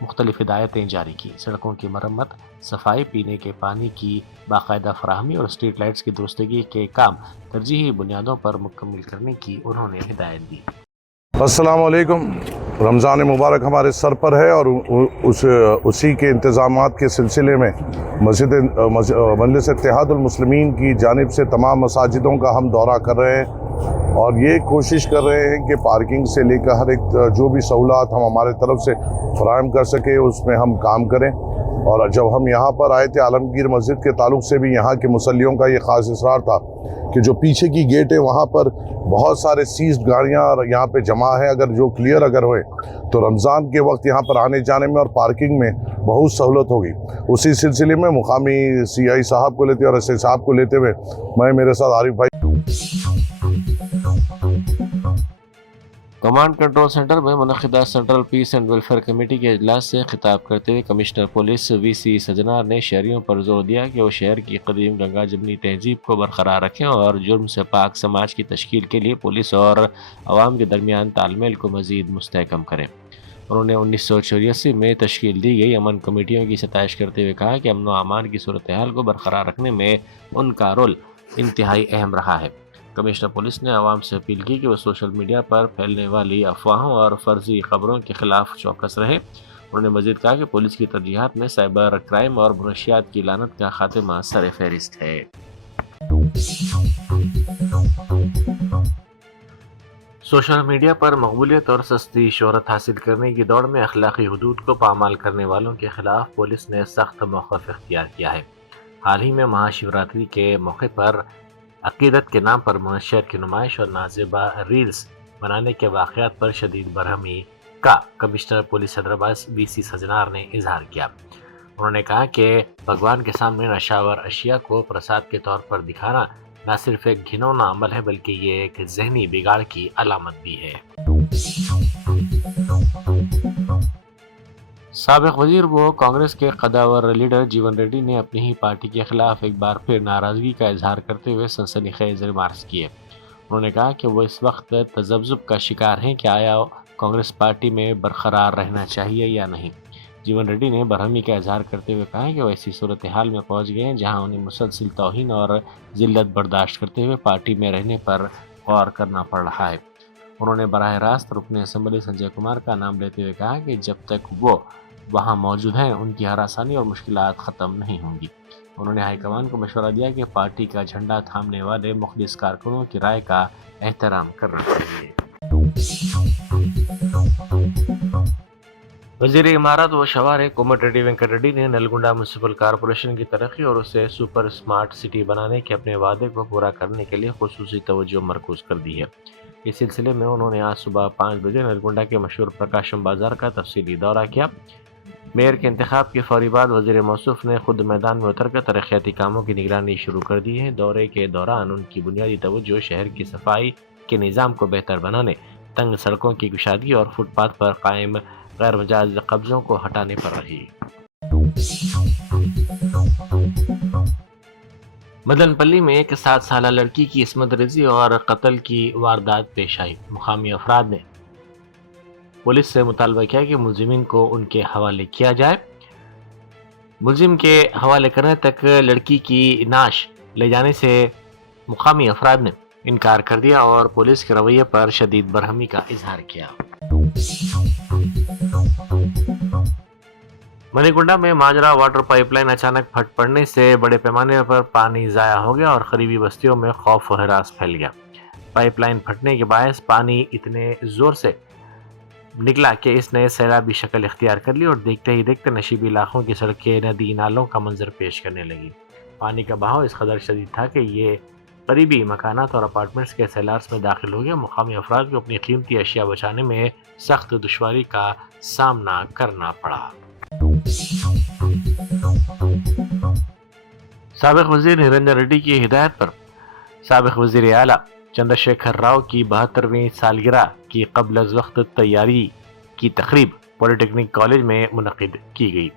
مختلف ہدایتیں جاری کی۔ سڑکوں کی مرمت، صفائی، پینے کے پانی کی باقاعدہ فراہمی اور اسٹریٹ لائٹس کی درستگی کے کام ترجیحی بنیادوں پر مکمل کرنے کی انہوں نے ہدایت دی۔ السلام علیکم۔ رمضان مبارک ہمارے سر پر ہے اور اسی کے انتظامات کے سلسلے میں مجلس اتحاد المسلمین کی جانب سے تمام مساجدوں کا ہم دورہ کر رہے ہیں اور یہ کوشش کر رہے ہیں کہ پارکنگ سے لے کر ہر ایک جو بھی سہولات ہم ہمارے طرف سے فراہم کر سکے اس میں ہم کام کریں۔ اور جب ہم یہاں پر آئے تھے عالمگیر مسجد کے تعلق سے بھی یہاں کے مصلیوں کا یہ خاص اصرار تھا کہ جو پیچھے کی گیٹ ہے وہاں پر بہت سارے سیزڈ گاڑیاں یہاں پہ جمع ہیں، اگر جو کلیئر اگر ہوئے تو رمضان کے وقت یہاں پر آنے جانے میں اور پارکنگ میں بہت سہولت ہوگی۔ اسی سلسلے میں مقامی سی آئی صاحب کو لیتے اور ایس آئی صاحب کو لیتے ہوئے میں میرے ساتھ عارف بھائی کمانڈ کنٹرول سینٹر میں منعقدہ central piece and welfare committee کے اجلاس سے خطاب کرتے ہوئے کمشنر پولیس وی سی سجنار نے شہریوں پر زور دیا کہ وہ شہر کی قدیم گنگا جمنی تہذیب کو برقرار رکھیں اور جرم سے پاک سماج کی تشکیل کے لیے پولیس اور عوام کے درمیان تال میل کو مزید مستحکم کریں۔ انہوں نے 1984 میں تشکیل دی گئی امن کمیٹیوں کی ستائش کرتے ہوئے کہا کہ امن و امان کی صورتحال کو برقرار رکھنے میں ان کا رول انتہائی اہم رہا ہے۔ کمشنر پولیس نے عوام سے اپیل کی کہ وہ سوشل میڈیا پر پھیلنے والی افواہوں اور فرضی خبروں کے خلاف چوکس رہے۔ انہوں نے مزید کہا کہ پولیس کی ترجیحات میں سائبر کرائم اور منشیات کی لعنت کا خاتمہ سر فہرست ہے۔ سوشل میڈیا پر مقبولیت اور سستی شہرت حاصل کرنے کی دوڑ میں اخلاقی حدود کو پامال کرنے والوں کے خلاف پولیس نے سخت موقف اختیار کیا ہے۔ حال ہی میں مہا شیوراتری کے موقع پر عقیدت کے نام پر منشیات کی نمائش اور نازیبا ریلز بنانے کے واقعات پر شدید برہمی کا commissioner police Hyderabad B C Sajjanar نے اظہار کیا۔ انہوں نے کہا کہ بھگوان کے سامنے نشاور اشیاء کو پرساد کے طور پر دکھانا نہ صرف ایک گھنونا عمل ہے بلکہ یہ ایک ذہنی بگاڑ کی علامت بھی ہے۔ سابق وزیر و کانگریس کے قداور لیڈر جیون ریڈی نے اپنی ہی پارٹی کے خلاف ایک بار پھر ناراضگی کا اظہار کرتے ہوئے سنسنی خیز ریمارکس کیے۔ انہوں نے کہا کہ وہ اس وقت تذبذب کا شکار ہیں کہ آیا کانگریس پارٹی میں برقرار رہنا چاہیے یا نہیں۔ جیون ریڈی نے برہمی کا اظہار کرتے ہوئے کہا کہ وہ ایسی صورتحال میں پہنچ گئے ہیں جہاں انہیں مسلسل توہین اور ذلت برداشت کرتے ہوئے پارٹی میں رہنے پر غور کرنا پڑ رہا ہے۔ انہوں نے براہ راست رکن اسمبلی سنجے کمار کا نام لیتے ہوئے کہا کہ جب تک وہ وہاں موجود ہیں ان کی ہراسانی اور مشکلات ختم نہیں ہوں گی۔ انہوں نے ہائی کمان کو مشورہ دیا کہ پارٹی کا جھنڈا تھامنے والے مخلص کارکنوں کی رائے کا احترام کرنا چاہیے۔ وزیر امارات و شہر کومٹ ریڈی وینکٹ ریڈی نے نلگنڈا میونسپل کارپوریشن کی ترقی اور اسے سپر اسمارٹ سٹی بنانے کے اپنے وعدے کو پورا کرنے کے لیے خصوصی توجہ مرکوز کر دی ہے۔ اس سلسلے میں انہوں نے آج صبح 5 بجے نلگنڈا کے مشہور پرکاشم بازار کا تفصیلی دورہ کیا۔ میئر کے انتخاب کے فوری بعد وزیر موصوف نے خود میدان میں اتر کر ترقیاتی کاموں کی نگرانی شروع کر دی ہے۔ دورے کے دوران ان کی بنیادی توجہ شہر کی صفائی کے نظام کو بہتر بنانے، تنگ سڑکوں کی کشادگی اور فٹ پاتھ پر قائم غیر مجاز قبضوں کو ہٹانے پر رہی۔ مدن پلی میں ایک 7 سالہ لڑکی کی عصمت ریزی اور قتل کی واردات پیش آئی۔ مقامی افراد نے پولیس سے مطالبہ کیا کہ ملزمین کو ان کے حوالے کیا جائے۔ ملزم کے حوالے کرنے تک لڑکی کی نعش لے جانے سے مقامی افراد نے انکار کر دیا اور پولیس کے رویے پر شدید برہمی کا اظہار کیا۔ منی کنڈا میں ماجرا واٹر پائپ لائن اچانک پھٹ پڑنے سے بڑے پیمانے پر پانی ضائع ہو گیا اور قریبی بستیوں میں خوف و ہراس پھیل گیا۔ پائپ لائن پھٹنے کے باعث پانی اتنے زور سے نکلا کہ اس نے سیلابی شکل اختیار کر لی اور دیکھتے ہی دیکھتے نشیبی علاقوں کی سڑکیں ندی نالوں کا منظر پیش کرنے لگی۔ پانی کا بہاؤ اس قدر شدید تھا کہ یہ قریبی مکانات اور اپارٹمنٹس کے سیلارز میں داخل ہو گیا۔ مقامی افراد کو اپنی قیمتی اشیاء بچانے میں سخت دشواری کا سامنا کرنا پڑا۔ سابق وزیر نریندر ریڈی کی ہدایت پر سابق وزیر اعلیٰ چندر شیکھر راؤ کی 72ویں سالگرہ کی قبل از وقت تیاری کی تقریب پولی ٹیکنک کالج میں منعقد کی گئی۔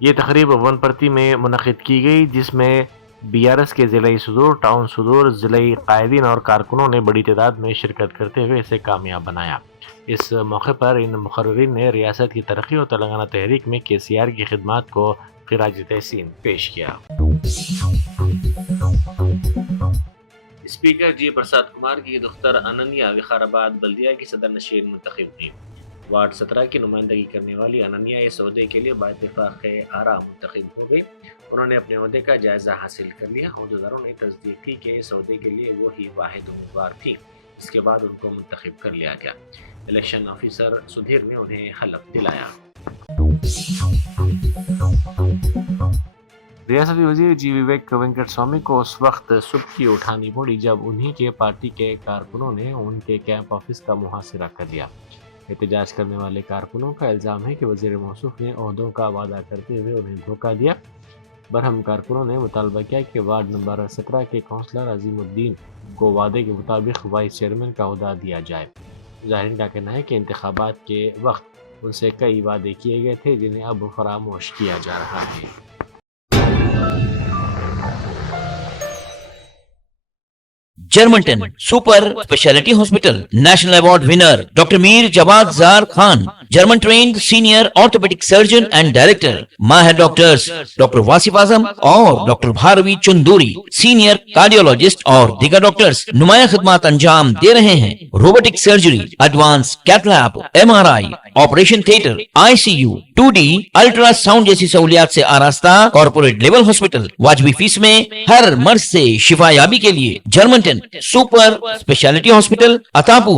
یہ تقریب ونپرتی میں منعقد کی گئی جس میں BRS کے ضلعی صدور، ٹاؤن صدور، ضلعی قائدین اور کارکنوں نے بڑی تعداد میں شرکت کرتے ہوئے اسے کامیاب بنایا۔ اس موقع پر ان مقررین نے ریاست کی ترقی اور تلنگانہ تحریک میں KCR کی خدمات کو خراج تحسین پیش کیا۔ اسپیکر جی پرساد کمار کی دختر اننیا وقار آباد بلدیہ کی صدر نشین منتخب ہوئی۔ وارڈ 17 کی نمائندگی کرنے والی اننیا اس عہدے کے لیے باتفاق آراء منتخب ہو گئی۔ انہوں نے اپنے عہدے کا جائزہ حاصل کر لیا۔ عہدیداروں نے تصدیق کی کہ اس عہدے کے لیے وہی واحد امیدوار تھی۔ اس کے بعد ان کو منتخب کر لیا گیا۔ الیکشن آفیسر سدھیر نے انہیں حلف دلایا۔ ریاستی وزیر جی وویک وینکٹ سوامی کو اس وقت سبکی اٹھانی پڑی جب انہی کے پارٹی کے کارکنوں نے ان کے کیمپ آفس کا محاصرہ کر لیا۔ احتجاج کرنے والے کارکنوں کا الزام ہے کہ وزیر موصوف نے عہدوں کا وعدہ کرتے ہوئے انہیں دھوکہ دیا۔ برہم کارکنوں نے مطالبہ کیا کہ وارڈ نمبر 17 کے کونسلر عظیم الدین کو وعدے کے مطابق وائس چیئرمین کا عہدہ دیا جائے۔ ظاہرین کا کہنا ہے کہ انتخابات کے وقت ان سے کئی وعدے کیے گئے تھے جنہیں اب فراموش کیا جا رہا ہے۔ جرمنٹن super specialty hospital national award winner doctor Mir Jawad Zar Khan, German trained senior orthopaedic surgeon and director, ماہر ڈاکٹرز ڈاکٹر واصف اعظم اور doctor Bharavi Chanduri, senior cardiologist اور دیگر ڈاکٹرز نمایاں خدمات انجام دے رہے ہیں۔ Robotic surgery, advance cath lab, MRI، operation theatre, ICU، 2D ultrasound جیسی سہولیات سے آراستہ کارپوریٹ لیول ہاسپٹل، واجبی فیس میں ہر مرض سے شفا یابی کے لیے جرمنٹن سپر اسپیشلٹی ہاسپٹل، عطاپور۔